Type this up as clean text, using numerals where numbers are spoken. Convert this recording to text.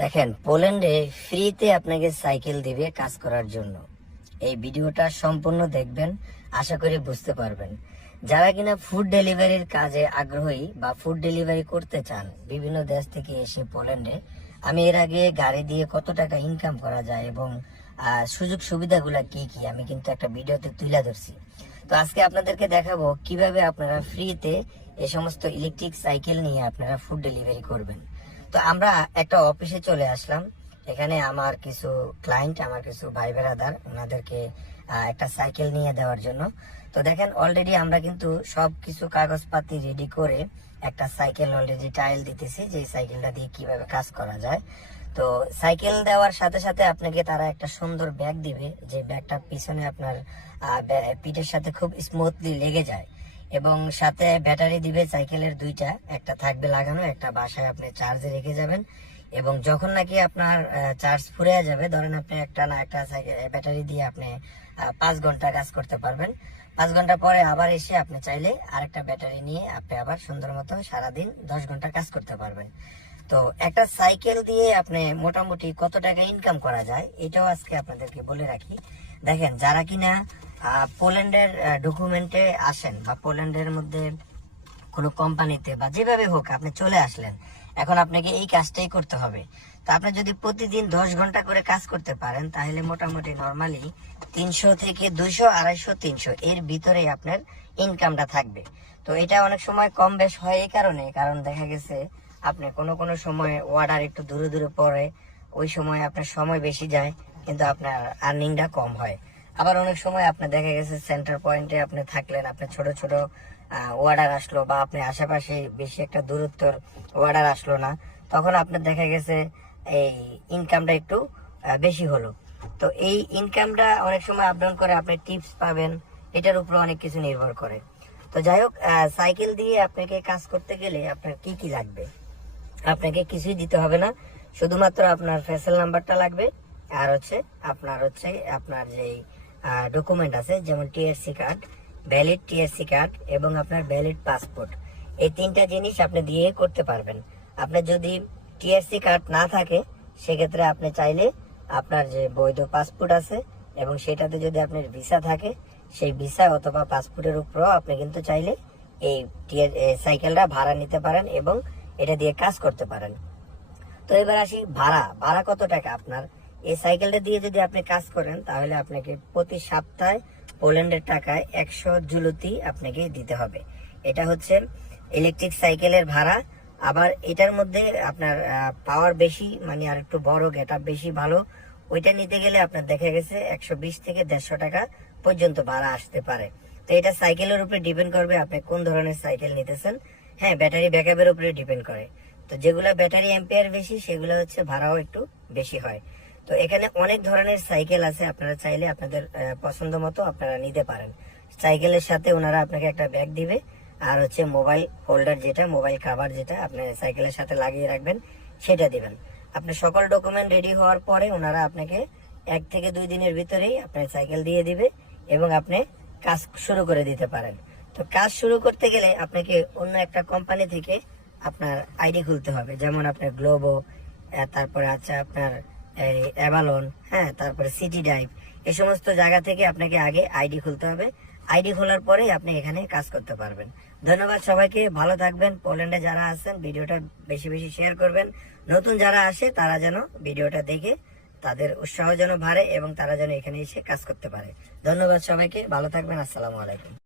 দেখেন, পোল্যান্ডে ফ্রিতে আপনাকে সাইকেল দিবে কাজ করার জন্য। এই ভিডিওটা সম্পূর্ণ দেখবেন, আশা করি বুঝতে পারবেন। যারা কিনা ফুড ডেলিভারির কাজে আগ্রহী বা ফুড ডেলিভারি করতে চান বিভিন্ন দেশ থেকে এসে পোল্যান্ডে, আমি এর আগে গাড়ি দিয়ে কত টাকা ইনকাম করা যায় এবং সুযোগ সুবিধাগুলা কি কি আমি কিন্তু একটা ভিডিওতে তুলে ধরছি। তো আজকে আপনাদেরকে দেখাবো কিভাবে আপনারা ফ্রিতে এই সমস্ত ইলেকট্রিক সাইকেল নিয়ে আপনারা ফুড ডেলিভারি করবেন। তো আমরা একটা অফিসে চলে আসলাম। এখানে আমার কিছু ক্লায়েন্ট, আমার কিছু ভাই বেরাদার, ওনাদেরকে একটা সাইকেল নিয়ে দেওয়ার জন্য। তো দেখেন, অলরেডি আমরা কিন্তু সব কিছু কাগজপাতি রেডি করে একটা সাইকেল অলরেডি ট্রায়াল দিতেছি যে সাইকেলটা দিয়ে কিভাবে কাজ করা যায়। তো সাইকেল দেওয়ার সাথে সাথে আপনাকে তারা একটা সুন্দর ব্যাগ দিবে, যে ব্যাগটা পিছনে আপনার পিঠের সাথে খুব স্মুথলি লেগে যায়, এবং সাথে ব্যাটারি দিবে সাইকেলের দুইটা, একটা থাকবে লাগানো, একটা বাসায় আপনি চার্জে রেখে যাবেন। এবং যখন নাকি আপনার চার্জ ফুরিয়ে যাবে, ধরেন আপনি একটা সাইকেল ব্যাটারি দিয়ে আপনি 5 ঘন্টা কাজ করতে পারবেন। 5 ঘন্টা পরে আবার এসে আপনি চাইলে আরেকটা ব্যাটারি নিয়ে আপনি আবার সুন্দর মতো সারাদিন 10 ঘন্টা কাজ করতে পারবেন। তো একটা সাইকেল দিয়ে আপনি মোটামুটি কত টাকা ইনকাম করা যায় এটাও আজকে আপনাদেরকে বলে রাখি। দেখেন, যারা কিনা পোল্যান্ডের ডকুমেন্টে আসেন বা পোল্যান্ডের মধ্যে কোনো কোম্পানিতে বা যেভাবে হোক আপনি চলে আসলেন, এখন আপনাকে এই কাজটাই করতে হবে। তো আপনি যদি প্রতিদিন 10 ঘন্টা করে কাজ করতে পারেন, তাহলে মোটামুটি নর্মালি 300 থেকে 200, 250, 300 এর ভিতরেই আপনার ইনকামটা থাকবে। তো এটা অনেক সময় কম বেশ হয় এই কারণ দেখা গেছে আপনি কোনো সময় অর্ডার একটু দূরে দূরে পড়ে, ওই সময় আপনার সময় বেশি যায় কিন্তু আপনার আর্নিংটা কম হয়। আবার অনেক সময় আপনি দেখা গেছে সেন্টার পয়েন্টে আপনি থাকলেন, আপনার ছোট ছোট অর্ডার আসলো বা আপনি আশেপাশে বেশি একটা দূরত্বর অর্ডার আসলো না, তখন আপনার দেখা গেছে এই ইনকামটা একটু বেশি হলো। তো এই ইনকামটা অনেক সময় আপ ডাউন করে, আপনি টিপস পাবেন, এটার উপর অনেক কিছু নির্ভর করে। তো যাই হোক, সাইকেল দিয়ে আপনাকে কাজ করতে গেলে আপনার কি কি লাগবে? আপনাকে কিছুই দিতে হবে না, শুধুমাত্র আপনার ফেসেল নাম্বারটা লাগবে, আর আপনার যেই ডকুমেন্ট আছে, যেমন TSC card, valid TSC card এবং আপনার ভ্যালিড পাসপোর্ট। এই 3টা জিনিস আপনি দিয়ে করতে পারবেন। আপনার যদি টিএসসি কার্ড না থাকে, সেক্ষেত্রে আপনি চাইলে আপনার যে বৈধ পাসপোর্ট আছে এবং সেটাতে যদি আপনার ভিসা থাকে, সেই ভিসা অথবা পাসপোর্টের উপরও আপনি কিন্তু চাইলে এই সাইকেলটা ভাড়া নিতে পারেন এবং এটা দিয়ে কাজ করতে পারেন। তো এবার আসি ভাড়া কত টাকা আপনার? এই সাইকেলটা দিয়ে যদি আপনি কাজ করেন, তাহলে আপনাকে প্রতি সপ্তাহে পোল্যান্ডের টাকায় 100 জুলুতি আপনাকে দিতে হবে। এটা হচ্ছে ইলেকট্রিক সাইকেলের ভাড়া। আবার এটার মধ্যে আপনার পাওয়ার বেশি, মানে আর একটু বড় গেটআপ বেশি ভালো, ওইটা নিতে গেলে আপনার দেখা গেছে 120 থেকে 150 টাকা পর্যন্ত ভাড়া আসতে পারে। তো এটা সাইকেলের উপরে ডিপেন্ড করবে আপনি কোন ধরনের সাইকেল নিতেছেন। হ্যাঁ, ব্যাটারি ব্যাকআপের উপরে ডিপেন্ড করে। তো যেগুলো ব্যাটারি অ্যাম্পিয়ার বেশি, সেগুলো হচ্ছে ভাড়াও একটু বেশি হয়। তো এখানে অনেক ধরনের সাইকেল আছে, আপনারা চাইলে আপনাদের পছন্দ মতো আপনারা নিতে পারেন। সাইকেলের সাথে ওনারা আপনাকে একটা ব্যাগ দিবে, আর হচ্ছে মোবাইল হোল্ডার, যেটা মোবাইল কভার, যেটা আপনি সাইকেলের সাথে লাগিয়ে রাখবেন, সেটা দিবেন। আপনি সকল ডকুমেন্ট রেডি হওয়ার পরে ওনারা আপনাকে 1 থেকে 2 দিনের ভিতরেই আপনার সাইকেল দিয়ে দিবে এবং আপনি কাজ শুরু করে দিতে পারেন। তো কাজ শুরু করতে গেলে আপনাকে অন্য একটা কোম্পানি থেকে আপনার আইডি খুলতে হবে, যেমন আপনার গ্লোবো, তারপরে আছে আপনার অ্যাভালন, হ্যাঁ, তারপরে সিটি ড্রাইভ, এই সমস্ত জায়গা থেকে আপনাকে আগে আইডি খুলতে হবে। আইডি খোলার পরে আপনি এখানে কাজ করতে পারবেন। ধন্যবাদ সবাইকে, ভালো থাকবেন। পোল্যান্ডে যারা আছেন ভিডিওটা বেশি বেশি শেয়ার করবেন। নতুন যারা আসে তারা যেন ভিডিওটা দেখে তাদের উৎসাহ যেন বাড়ে এবং তারা যেন এখানে এসে কাজ করতে পারে। ধন্যবাদ সবাইকে, ভালো থাকবেন। আসসালামু আলাইকুম।